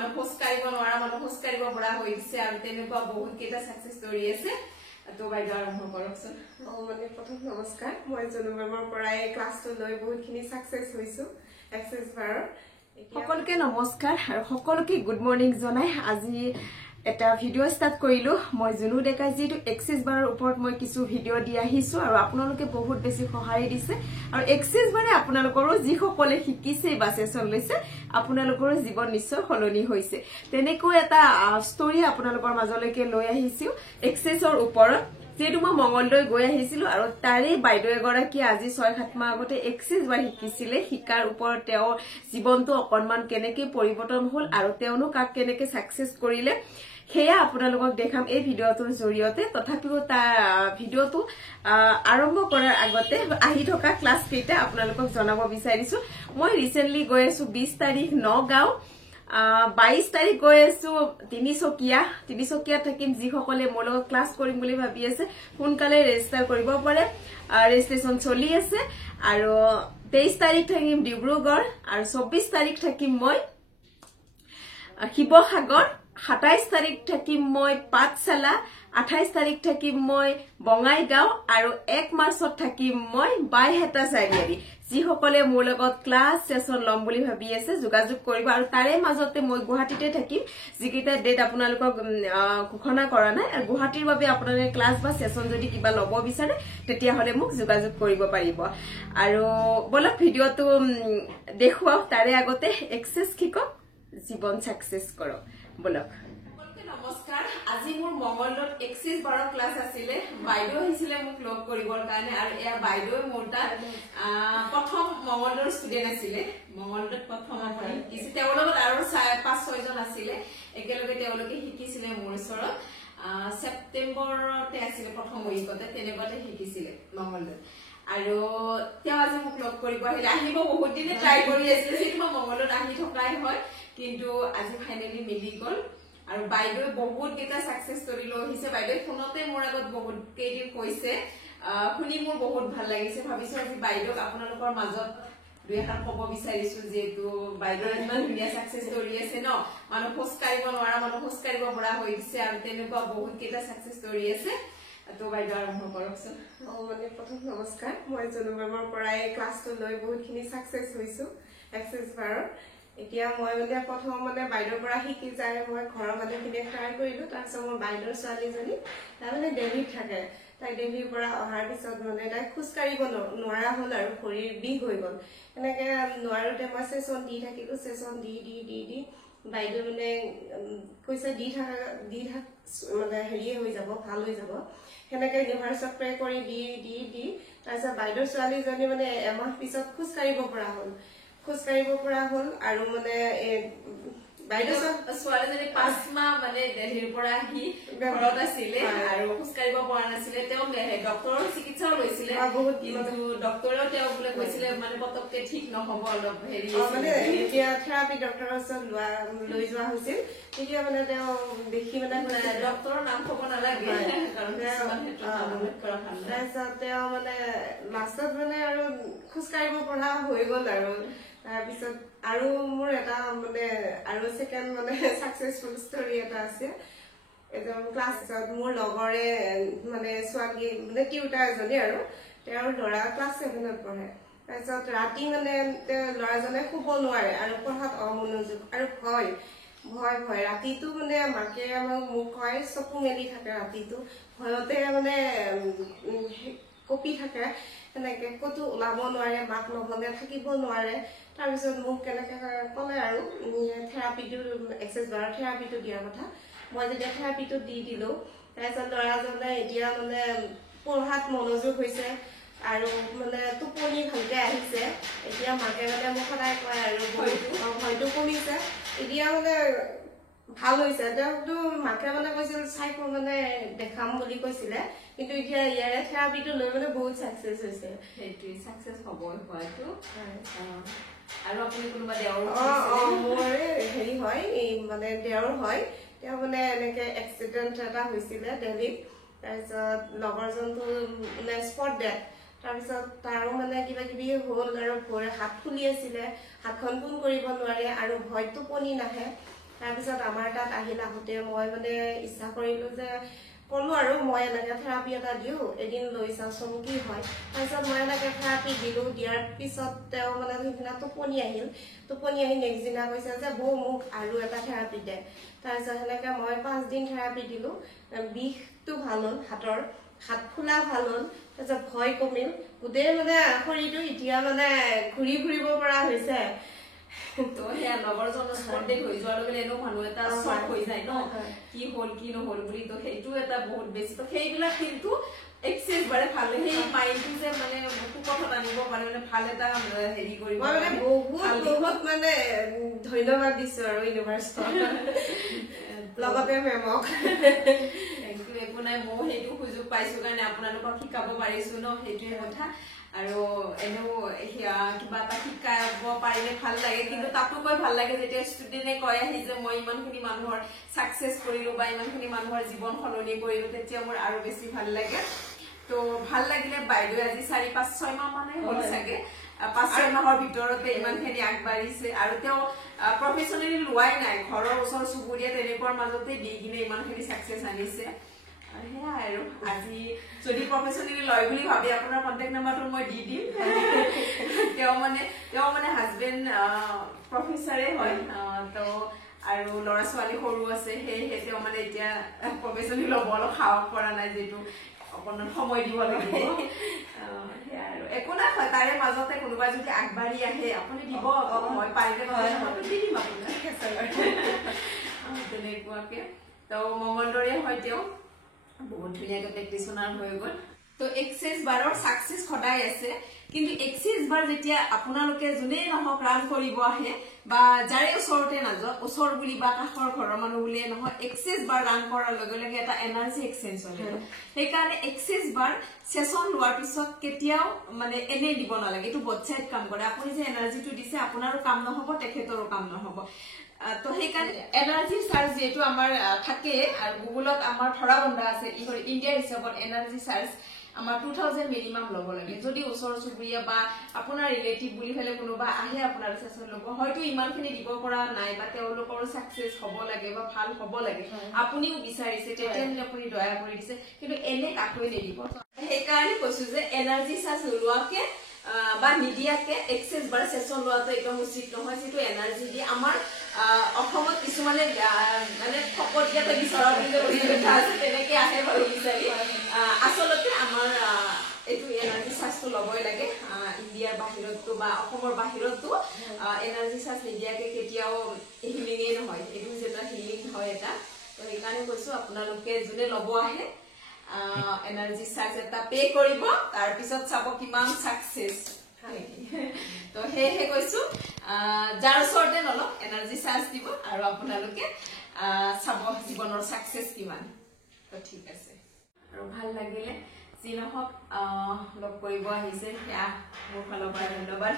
মানুহ খোজ কাঢ়িব নোৱাৰা মানুহ খোজ কাঢ়িব পৰা হৈ দিছে আৰু তেনেকুৱা বহুত কেইটা সাকসেস ষ্টৰী আছে তো বাইদেউ আৰম্ভ কৰকচোন মানে প্ৰথম নমস্কাৰ মই জনুমেমৰ পৰাই ক্লাছটো লৈ বহুতখিনি সাকসেস হৈছো এক্সেস বাৰৰ সকলোকে নমস্কাৰ আৰু সকলোকে গুড মৰ্নিং জনাই আজি এটা ভিডিও স্টাৰ্ট কৰিলো মই জুনু ডেকাই যেটো এক্সেস বাৰৰ ওপৰত মই কিছু ভিডিও দি আহিছো আৰু আপোনালোকে বহুত বেছি সহায় দিছে আৰু এক্সেস বাৰে আপোনালোকৰো যি সকলে শিকিছে বা সেশন লৈছে আপোনালোকৰ জীৱন নিশ্চয় সলনি হৈছে তেনেকৈ এটা ষ্টৰী আপোনালোকৰ মাজলৈকে লৈ আহিছো এক্সেসৰ ওপৰত যেটো মই মংগলদৈ গৈ আহিছিলো আৰু তাৰে বাইদেউ এগৰাকী আজি 6-7 মাহ আগতে এক্সেস বাৰ শিকিছিলে শিকাৰ ওপৰত তেওঁ জীৱনটো অকনমান কেনেকৈ পৰিৱৰ্তন হ'ল আৰু তেওঁনো কাক কেনেকৈ সাকসেস কৰিলে হেয়া আপোনালোকক দেখাম এই ভিডিওটোৰ জৰিয়তে তথাপিও তা ভিডিওটো আৰম্ভ কৰাৰ আগতে আহি থকা ক্লাছ কেইটা আপোনালোকক জনাব বিচাৰিছো মই ৰিসেন্টলি গৈ আছো 20 তাৰিখ নগাঁও 22 তাৰিখ গৈ আছো তিনিচকিয়া থাকিম যি সকলে মোৰ লগত ক্লাছ কৰিম বুলি ভাবি আছে সোনকালে ৰেজিষ্টাৰ কৰিব পাৰে ৰেজিষ্ট্ৰেচন চলি আছে আৰু 23 তাৰিখ থাকিম ডিব্ৰুগড় আৰু 24 তাৰিখ থাকিম মই শিৱসাগৰ 27 তাৰিখ থাকিম মই পাঠশালা 28 তাৰিখ থাকিম মই বঙাইগাঁও আৰু 1 মাৰ্চত থাকিম মই বাইহেটা চাৰিআলি যি সকলে মোৰ লগত ক্লাছ সেশন লম বুলি ভাবি আছে যোগাযোগ কৰিব আৰু তাৰে মাজতে মই গুৱাহাটীতে থাকিম যিকিটা ডেট আপোনালোকক ঘোষণা কৰা নাই আৰু গুৱাহাটীৰ বাবে আপোনালোকে ক্লাছ বা সেশন যদি কিবা লব বিচাৰে তেতিয়া হলে মোক যোগাযোগ কৰিব পাৰিব আৰু বলক ভিডিওটো দেখুৱাও তাৰে আগতে এক্সেস শিকক জীৱন সাকসেস কৰক বলক নমস্কাৰ আজি মোৰ মংগলদৈত এক্সেস বাৰৰ ক্লাছ আছিল বাইদেউ আহিছিলে মোক লগ কৰিবৰ কাৰণে আৰু এয়া বাইদেউ মোৰটা প্ৰথম মংগলদৈৰ ষ্টুডেন্ট আছিল মংগলদৈত প্ৰথম শিকিছে তেওঁৰ লগত আৰু 5-6 জন আছিল একেলগে তেওঁলোকে শিকিছিলে মোৰ ওচৰত সেপ্টেম্বৰতে আছিল প্ৰথম উইকতে তেনেকুৱাতে শিকিছিলে মংগলদৈত আৰু তেওঁ আজি মোক লগ কৰিব আহিব বহুত দিনে ট্ৰাই কৰি আছিল যেটো মংগলদৈত আহি থকাই হয় কিন্তু আজি ফাইনালি মিলি গল আৰু বাইদেউ বহুত কেইটা সাকসেস ষ্টৰী লৈ আহিছে বাইদেউ ফোনতে মোৰ আগত বহুত কেইদিন কৈছে শুনি মোৰ বহুত ভাল লাগিছে ভাবিছো আজি বাইদেউক আপোনালোকৰ মাজত দুই এটা ক'ব বিচাৰিছো যেটো বাইদেউৰ ইমান ধুনীয়া সাকসেস ষ্টৰী আছে ন মানুহ খোজ কাঢ়িব নোৱাৰা মানুহ খোজ কাঢ়িব পৰা হৈ দিছে আৰু তেনেকুৱা বহুত কেইটা সাকসেস ষ্টৰী আছে তো বাইদেউ আৰম্ভ কৰকচোন মানে প্ৰথম নমস্কাৰ মই জনুমেমৰ পৰাই ক্লাছটো লৈ বহুতখিনি সাকসেস হৈছো এক্সেস বাৰৰ এতিয়া মই মানে প্ৰথম মানে বাইদেউৰ পৰা শিকি যায় মই ঘৰৰ মানুহখিনিক ট্ৰাই কৰিলো তাৰপিছত মোৰ বাইদেউৰ ছোৱালীজনী তাই মানে দিল্লীত থাকে তাই দিল্লীৰ পৰা অহাৰ পিছত মানে তাই খোজ কাঢ়িব নোৱাৰা হ'ল আৰু ভৰিৰ বিষ হৈ গ'ল এনেকে নোৱাৰোতে মই সেশন দি থাকিলো সেশন দি বাইদেউ মানে কৈছে দি থাক মানে হেৰিয়ে হৈ যাব ভাল হৈ যাব সেনেকে ইউনিভাৰ্সত প্ৰে কৰি দি তাৰপিছত বাইদেউৰ ছোৱালীজনী মানে এমাহ পিছত খোজ কাঢ়িব পৰা হ'ল আৰু মানে বাইদেউ ছোৱালীজনী 5 মাহ মানে দিল্লীৰ পৰা আহি ঘৰত আছিল আৰু খোজ কাঢ়িব পৰা নাছিল তেওঁ ডক্টৰৰ চিকিৎসাও লৈছিলে কিন্তু ডক্টৰেও তেওঁ বোলে কৈছিলে মানে পতককে ঠিক নহব অলপ হেৰি মানে এতিয়া থেৰাপি ডক্টৰৰ ওচৰত লৈ যোৱা হৈছিল তেতিয়া মানে তেওঁ দেখি মানে ডক্টৰৰ নাম ক'ব নালাগে কাৰণ তাৰপিছত তেওঁ মানে লাষ্টত মানে আৰু খোজ কাঢ়িব পৰা হৈ গ'ল আৰু তাৰপিছত আৰু মোৰ এটা মানে আৰু সেকেন্ড মানে সাকসেসফুল ষ্টৰী এটা আছে এজন ক্লাছত মোৰ লগৰে মানে ছোৱালী মানে টিউটাৰ এজনী আৰু তেওঁৰ ল'ৰা ক্লাছ 7ত পঢ়ে তাৰপিছত ৰাতি মানে ল'ৰাজনে শুব নোৱাৰে আৰু পঢ়াত অমনোযোগ আৰু ভয় ৰাতিটো মানে মাকে মোক কয় চকু মেলি থাকে ৰাতিটো ভয়তে মানে কপি থাকে এনেকে কতো ওলাব নোৱাৰে মাক নহলে থাকিব নোৱাৰে তাৰপিছত মোক কেনেকে ক'লে আৰু থেৰাপিটো এক্সেস বাৰৰ থেৰাপিটো দিয়াৰ কথা মই যেতিয়া থেৰাপিটো দি দিলো তাৰপিছত ল'ৰাজনে এতিয়া মানে পঢ়াত মনোযোগ হৈছে আৰু মানে টোপনি ভালকে আহিছে এতিয়া মাকে মানে মোক সদায় কয় আৰু ভয়টো কমিছে এতিয়া মানে ভাল হৈছে তেওঁতো মাকে মানে কৈছিল চাই মানে দেখাম বুলি কৈছিলে কিন্তু এতিয়া ইয়াৰে থেৰাপিটো লৈ মানে বহুত সাকসেস হৈছে সেইটোৱে সাকসেস হ'বই হয়তো আৰু আপুনি কোনোবা দেওৰ মোৰ হেৰি হয় এই মানে দেওৰ হয় তেওঁ মানে এনেকে এক্সিডেন্ট এটা হৈছিলে দিল্লীত তাৰপিছত লগৰজনটো মানে স্পট ডেথ তাৰপিছত তাৰো মানে কিবা কিবি হ'ল আৰু ভৰি হাত ফুলি আছিলে হাতখন পোন কৰিব নোৱাৰে আৰু ভয় টোপনি নাহে তাৰপিছত আমাৰ তাত আহিল আহোঁতে মই মানে ইচ্ছা কৰিলো যে ক'লো আৰু মই এনেকৈ থেৰাপি এটা দিওঁ এদিন লৈ চাওঁচোন কি হয় তাৰপিছত মই এনেকৈ থেৰাপি দিলোঁ দিয়াৰ পিছত তেওঁ মানে সেইদিনা টোপনি আহি নেক্সট দিনা কৈছে যে বৌ মোক আৰু এটা থেৰাপি দে তাৰপিছত সেনেকৈ মই 5 দিন থেৰাপি দিলোঁ বিষটো ভাল হ'ল হাত ফুলা ভাল হ'ল তাৰপিছত ভয় কমিল গোটেই মানে শৰীৰটো এতিয়া মানে ঘূৰি ফুৰিব পৰা হৈছে তো সেয়া লগৰজনৰ স্পৰ্ডেট হৈ যোৱাৰ লগে এনেও মানুহ এটা চক হৈ যায় ন কি হ'ল কি নহ'ল বুলি তো সেইটো এটা বহুত বেছি তো সেইবিলাক কিন্তু এক্সেছ বাৰে ভাল সেই মাইণ্ডটো যে মানে সুখত আনিব পাৰে মানে ভাল এটা হেৰি কৰিব মই মানে বহুত মানে ধন্যবাদ দিছো আৰু ইউনিভাৰ্চিটিত লগতে মেমক একো নাই মই সেইটো সুযোগ পাইছো কাৰণে আপোনালোকক শিকাব পাৰিছো ন সেইটোৱে কথা আৰু এনেও কিবা এটা শিকাব পাৰিলে ভাল লাগে কিন্তু তাতো কৈ ভাল লাগে যেতিয়া ষ্টুডেণ্টে কয় আহি যে মই ইমানখিনি মানুহৰ ছাকচেছ কৰিলো বা ইমানখিনি মানুহৰ জীৱন সলনি কৰিলো তেতিয়া মোৰ আৰু বেছি ভাল লাগে তো ভাল লাগিলে বাইদেউ আজি 4-5-6 মাহ মানে হ'ল চাগে 5-6 মাহৰ ভিতৰতে ইমানখিনি আগবাঢ়িছে আৰু তেওঁ প্ৰফেচনেলি লোৱাই নাই ঘৰৰ ওচৰ চুবুৰীয়া তেনেকুৱাৰ মাজতে দি কিনে ইমানখিনি ছাকচেছ আনিছে সেয়া আৰু আজি যদি প্ৰফেচনেলি লয় বুলি ভাবি আপোনাৰ কণ্টেক্ট নাম্বাৰটো মই দি দিম তেওঁ মানে হাজবেণ্ড প্ৰফেচাৰে হয় তো আৰু ল'ৰা ছোৱালী সৰু আছে সেয়েহে তেওঁ মানে এতিয়া প্ৰফেচনেলি ল'ব অলপ সাহস কৰা নাই যিটো অকণমান সময় দিব লাগিব সেয়া আৰু একো নাই তাৰে মাজতে কোনোবাই যদি আগবাঢ়ি আহে আপুনি দিব মই পাৰিলে দি দিম আপোনাক তেনেকুৱাকে তো মংগলদৰে হয় তেওঁ বহুত ধুনীয়াকৈ প্ৰেক্টিচনাৰ হৈ গ'ল তো এক্সেছ বাৰৰ ছাকচেছ সদায় আছে কিন্তু এক্সেছ বাৰ যেতিয়া আপোনালোকে যোনেই নহওক ৰান কৰিব আহে বা যাৰে ওচৰতে নাযাওক ওচৰ বুলি বা কাষৰ ঘৰৰ মানুহ বুলিয়ে নহয় এক্সেছ বাৰ ৰান কৰাৰ লগে লগে এটা এনাৰ্জি এক্সচেঞ্জ হয় সেইকাৰণে এক্সেছ বাৰ সেশন লোৱাৰ পিছত কেতিয়াও মানে এনে দিব নালাগে এইটো বোথ সাইড কাম কৰে আপুনি যে এনাৰ্জিটো দিছে আপোনাৰো কাম নহ'ব তেখেতৰো কাম নহ'ব তো সেইকাৰণে এনাৰ্জি চাৰ্জ যেহেতু আমাৰ থাকে আৰু গুগলত আমাৰ ধৰা বন্ধা আছে ইণ্ডিয়াৰ হিচাপত এনাৰ্জি চাৰ্জ আমাৰ 2000 মিনিমাম ল'ব লাগে যদি ওচৰ চুবুৰীয়া বা আপোনাৰ ৰিলেটিভ বুলি হ'লে কোনোবা আহে আপোনাৰ সেশন ল'ব হয়তো ইমানখিনি দিব পৰা নাই বা তেওঁলোকৰো ছাকচেছ হ'ব লাগে বা ভাল হ'ব লাগে আপুনিও বিচাৰিছে তেতিয়া আপুনি দয়া কৰি দিছে কিন্তু এনে কাকোৱে নিদিব সেইকাৰণে কৈছো যে এনাৰ্জি চাৰ্জ নোলোৱাকে বা নিদিয়াকে এক্সেছ বাৰ সেশন লোৱাটো একদম উচিত নহয় যিটো এনাৰ্জি দিয়ে আমাৰ অসমত কিছুমানে মানে ফকতীয়াতে বিচৰা বুলি কথা আছে তেনেকে আহে বাৰু বিচাৰি আচলতে আমাৰ এইটো এনাৰ্জি চাৰ্জটো ল'বই লাগে ইণ্ডিয়াৰ বাহিৰতো বা অসমৰ বাহিৰতো এনাৰ্জি চাৰ্জ নিদিয়াকে কেতিয়াও হিলিঙেই নহয় এইটো যেটা হিলিং হয় এটা তো সেইকাৰণে কৈছো আপোনালোকে যোনে ল'ব আহে এনাৰ্জি চাৰ্জ এটা পে কৰিব তাৰপিছত চাব কিমান ছাকচেছ তো সেয়েহে কৈছো যাৰ ওচৰতে নলওক এনাৰ্জি চাৰ্জ দিব আৰু আপোনালোকে চাব জীৱনৰ ছাকচেছ কিমান তো ঠিক আছে আৰু ভাল লাগিলে যি নহওক লগ কৰিব আহিছে সেয়া মোৰ ফালৰ পৰা ধন্যবাদ